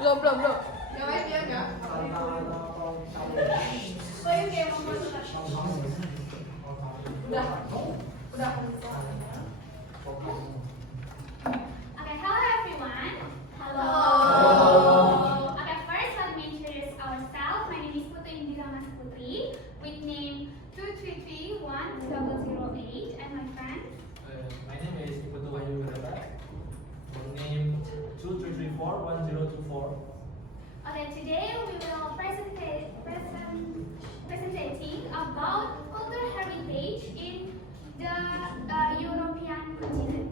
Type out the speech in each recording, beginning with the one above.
Belum. Yang lain dia enggak? Udah. Okay, hello everyone. Hello. Okay, first let me introduce ourselves. My name is Putu Indira Mas Putri, with name 2331008, and my friend. My name is Putu Wahyu Wirata. Name 23341024. Okay, today we will presenting about cultural heritage in the European continent.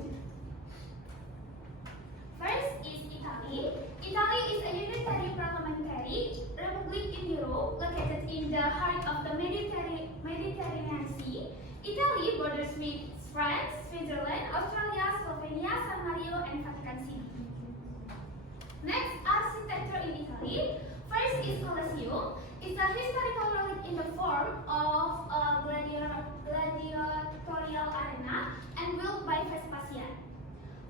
First is Italy. Italy is a unitary parliamentary republic in Europe, located in the heart of the Mediterranean Sea. Italy borders with France, Switzerland, Australia, Slovenia, San Marino, and Vatican City. Next, architecture in Italy. First is Colosseum. It's a historical relic in the form of a gladiatorial arena and built by Vespasian.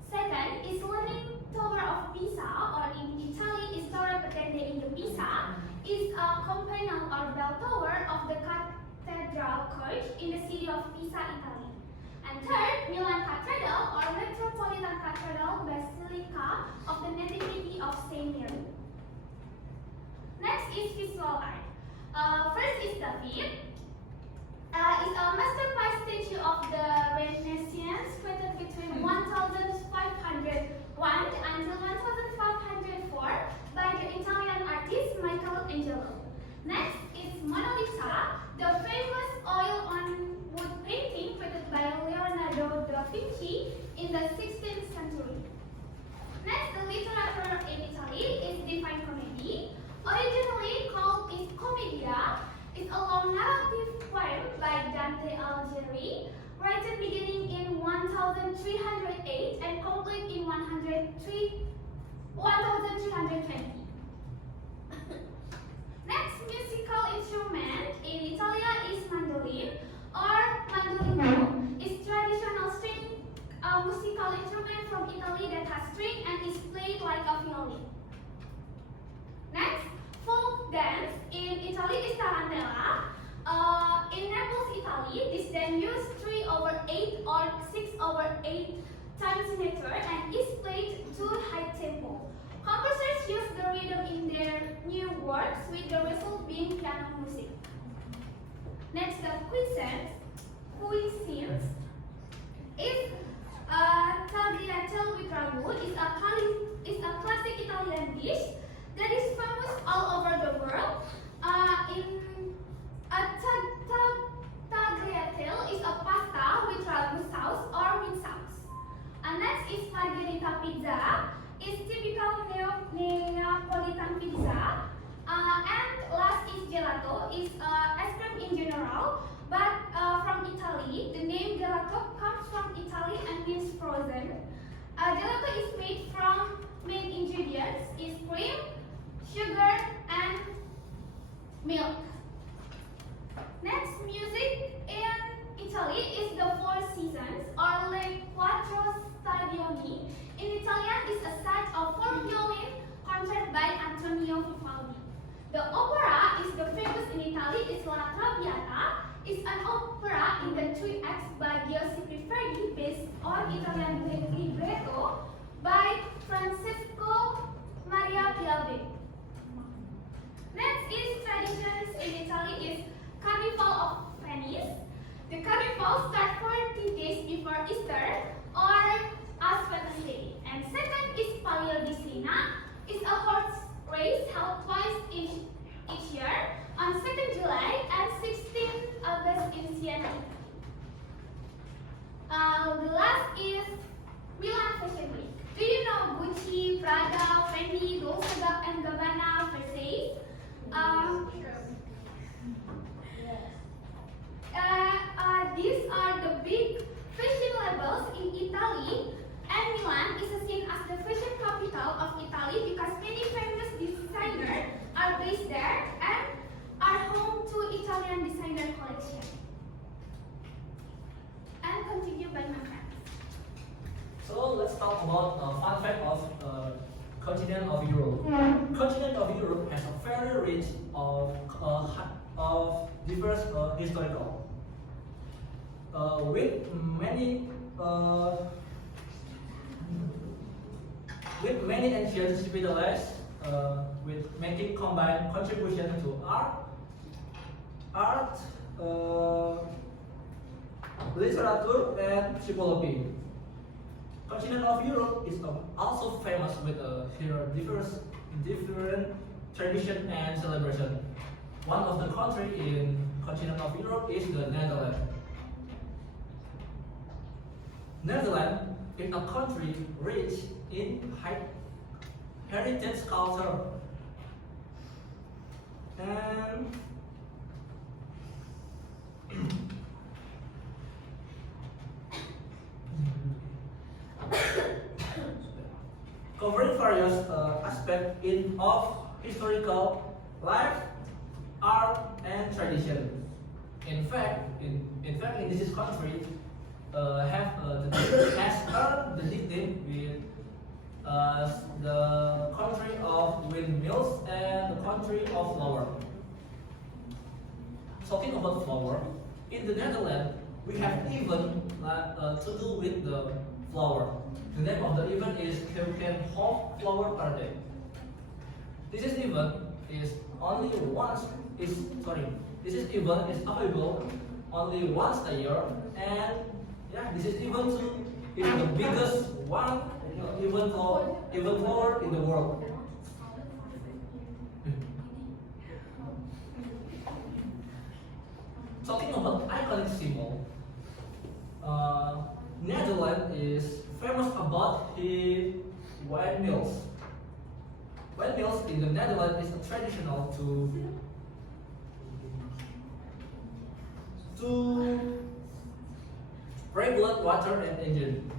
Second is Leaning Tower of Pisa, or in Italy is Torre Patente in the Pisa, is a campanile or bell tower of the cathedral church in the city of Pisa, Italy. And third, Milan Cathedral or Metropolitan Cathedral Basilica of the Nativity of Saint Mary. Next is visual art. First is David. It's a masterpiece statue of the Renaissance created between 1501 until 1504 by the Italian artist Michelangelo. Next is Mona Lisa, the famous oil on wood painting created by Leonardo da Vinci in the 16th century. Next, the literature in Italy is Divine Comedy. Originally called is Commedia, it's a long narrative poem by Dante Alighieri, written beginning in 1308 and complete in 1320. Next musical instrument in Italia is mandolin or mandolino. It's traditional string musical instrument from Italy that has string and is played like a violin. Next, folk dance in Italy is tarantella. In Naples, Italy, this dance uses 3/8 or 6/8 time signature and is played to high tempo. Composers use the rhythm in their new works, with the result being piano music. Next, the cuisines is tagliatelle with ragu. Is a classic Italian dish that is famous all over the world. Tagliatelle is a pasta with ragu sauce or meat sauce. Next is margherita pizza. It's typical Neapolitan pizza. And last is gelato. Is ice cream in general, but from Italy. The name gelato comes from Italy and means frozen. Gelato is made from main ingredients is cream, sugar, and milk. Next, music in Italy is the Four Seasons or Le Quattro Stagioni. In Italian is a set of 4 violin concert by Antonio Vivaldi. The opera is the famous in Italy is La Traviata. It's an opera in the 3 acts by Giuseppe Verdi based on Italian libretto by Francesco Maria Pilave. Next is traditions in Italy is Carnival of Venice. The carnival starts 40 days before Easter or Ash Wednesday. And second is Palio di Siena. It's a horse race held twice each year on 2nd July and 16th August in Siena. The last is Milan Fashion Week. Do you know Gucci, Prada, Fendi, Dolce & Gabbana, Versace? These are the big fashion labels in Italy, and Milan is seen as the fashion capital of Italy because many famous designers are based there and are home to Italian designer collection. And continue by my friends. So let's talk about fun fact of continent of Europe. Continent of Europe has a very rich of diverse historical, with many ancient civilizations, with making combined contribution to art, literature, and psychology. Continent of Europe is also famous with different tradition and celebration. One of the countries in continent of Europe is the Netherlands. Netherlands is a country rich in heritage culture and covering various aspects of historical life, art, and tradition. In fact, in this country has earned the nickname with the country of windmills and the country of flower. Talking about flower, in the Netherlands we have even to do with the flower. The name of the event is Keukenhof Flower Party. This event is available only once a year, and this event is the biggest event flower in the world. Talking about iconic symbol, Netherlands is famous about the windmills. Windmills in the Netherlands is traditional to regulate water and engine.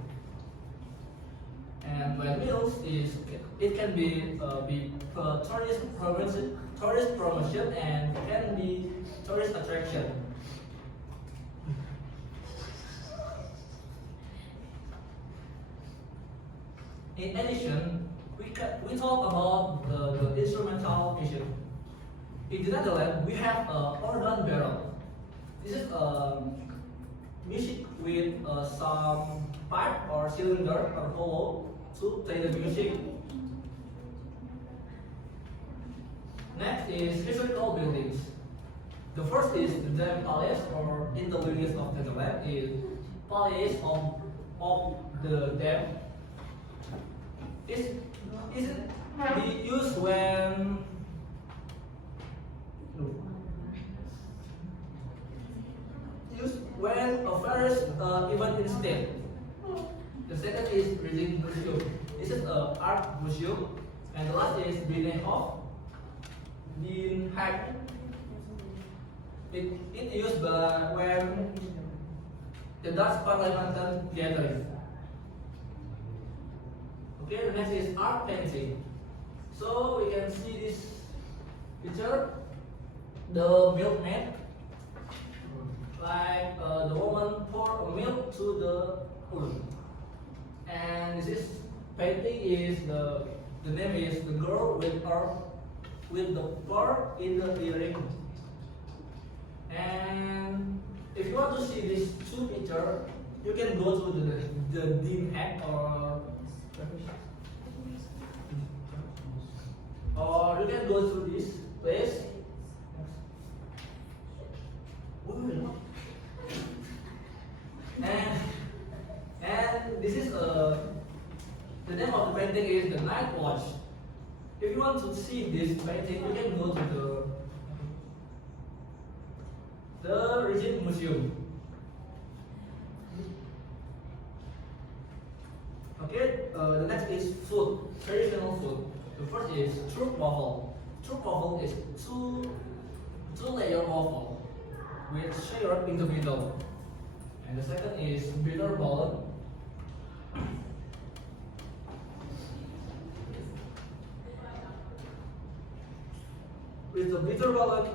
And windmills can be tourist promotion and can be tourist attraction. In addition, we talk about the instrumental issue. In the Netherlands, we have organ barrel. This is music with some pipe or cylinder or hole to play the music. Next is historical buildings. The first is the Dam Palace, or in the language of the Netherlands is Palace of the Dam. Is be used when a various event in state. The second is reading museum. This is an art museum, and the last is Binnenhof. Den Haag. It used when the Dutch Parliament gathering. Okay, the next is art painting. So we can see this picture, the milkman, like the woman pour milk to the bull. And this painting is the name is the girl with the pearl in the earring. And if you want to see these two pictures, you can go to the Den Haag or you can go to this place. And this is the name of the painting is the Night Watch. If you want to see this painting, you can go to the Regent Museum. Okay, the next is food, traditional food. The first is stroopwafel. Stroopwafel is two-layer waffle with syrup in the middle. And the second is bitterballen. With the bitterballen,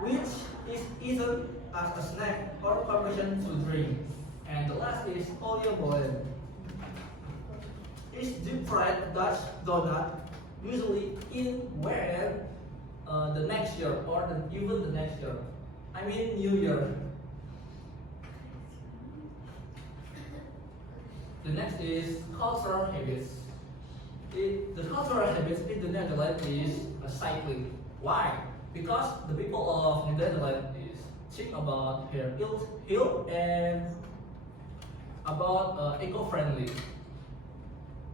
which is eaten as a snack or preparation to drink. And the last is oliebollen. is deep fried Dutch donut, usually in where the next year or even the next year. I mean New Year. The next is cultural habits. The cultural habits in the Netherlands is cycling. Why? Because the people of the Netherlands is think about their health and about eco-friendly.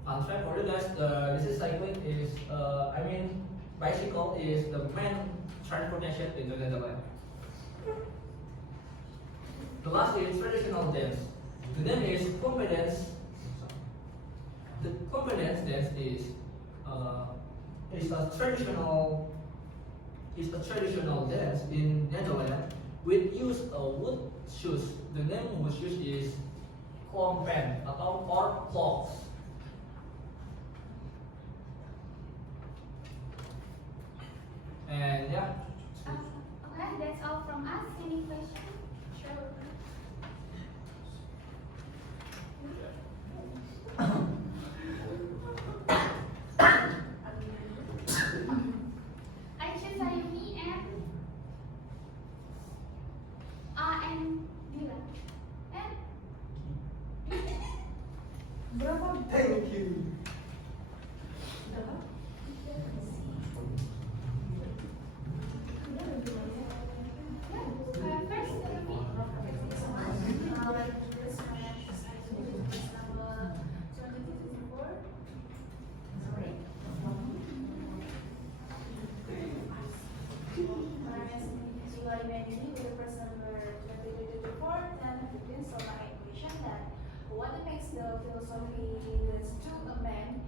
Fun fact for you guys, this is cycling is bicycle is the main transportation in the Netherlands. The last is traditional dance. The name is confidence. The confidence dance is a traditional dance in Netherlands with use of wood shoes. The name of wood shoes is klompen atau or clogs. And yeah. Okay, that's all from us. Any questions? Sure. I choose Ayumi and Dila. And Thank you. first, Ayumi. What makes the philosophy is to a man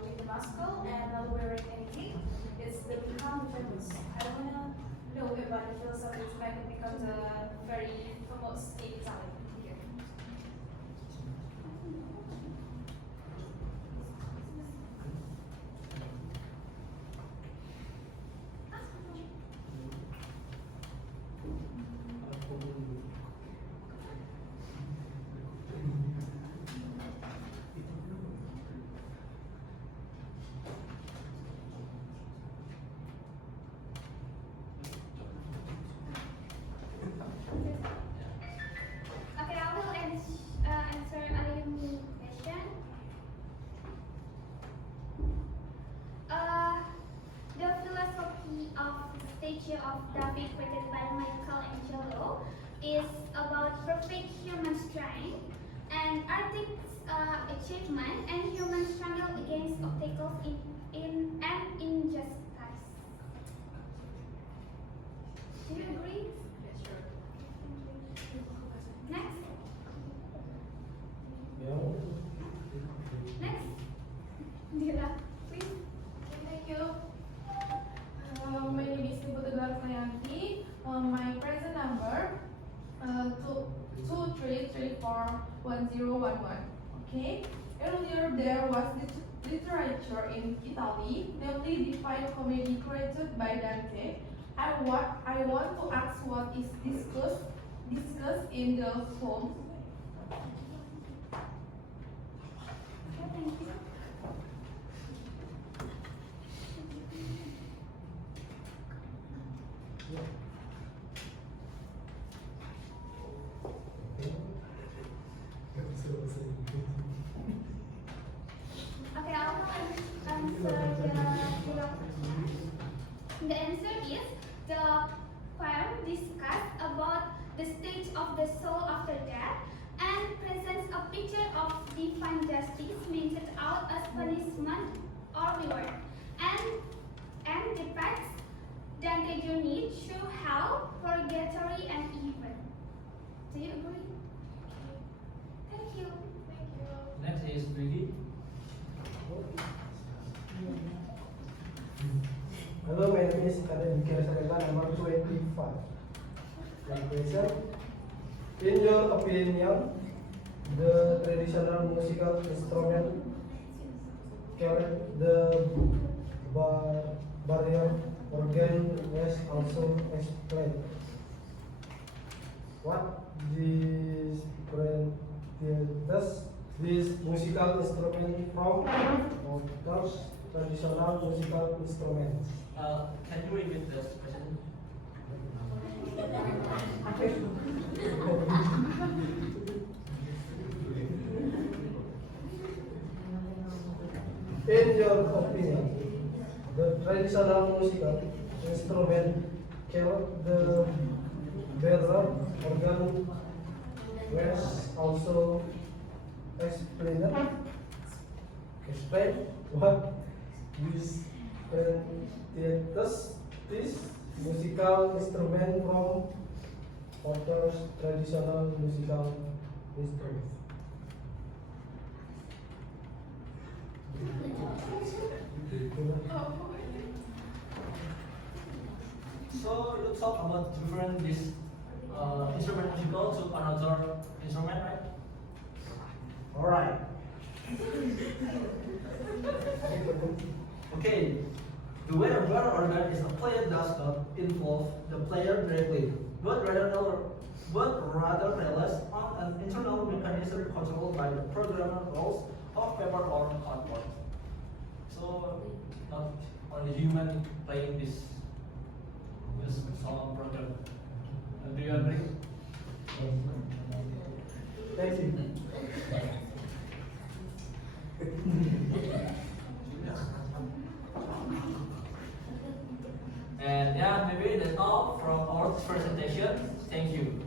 with a muscle and not wearing anything is the become famous. I wanna know about the philosophy to make it become the very famous in Italy. Here. Okay, I will answer Ayumi question. The philosophy of the statue of David created by Michelangelo is about perfect human strength and artist's achievement and human struggle against obstacles in and injustice. Do you agree? Next. Next. Dila, please. Thank you. My name is Ibu Tegar Kayanti. My present number 23341011. Okay. Earlier there was literature in Italy, namely Divine Comedy created by Dante. I want to ask what is discussed in the poem. Okay, thank you. Okay, I will answer the question. The answer is the poem discussed about the state of the soul after death and presents a picture of divine justice meted out as punishment or reward and depicts Dante's journey through hell, purgatory, and heaven. Do you agree? Thank you. Thank you. Next is Brigi. Hello, my name is Kaden Kirasarela, number 25. My question: in your opinion, the traditional musical instrument carried the barrier organ was also explained. What differentiates this musical instrument from authors traditional musical instruments. Can you repeat the question? In your opinion, the traditional musical instrument called the barrel organ was also explain what distinguishes this musical instrument from other traditional musical instruments. So you talk about different this instrument musical to another instrument, right? All right. Okay. The way a barrel organ is played does not involve the player directly, but rather relies on an internal mechanism controlled by the programmer rolls of paper or cardboard. So not only human playing this song program. Do you agree? Thank you. And yeah, maybe that's all from our presentation. Thank you.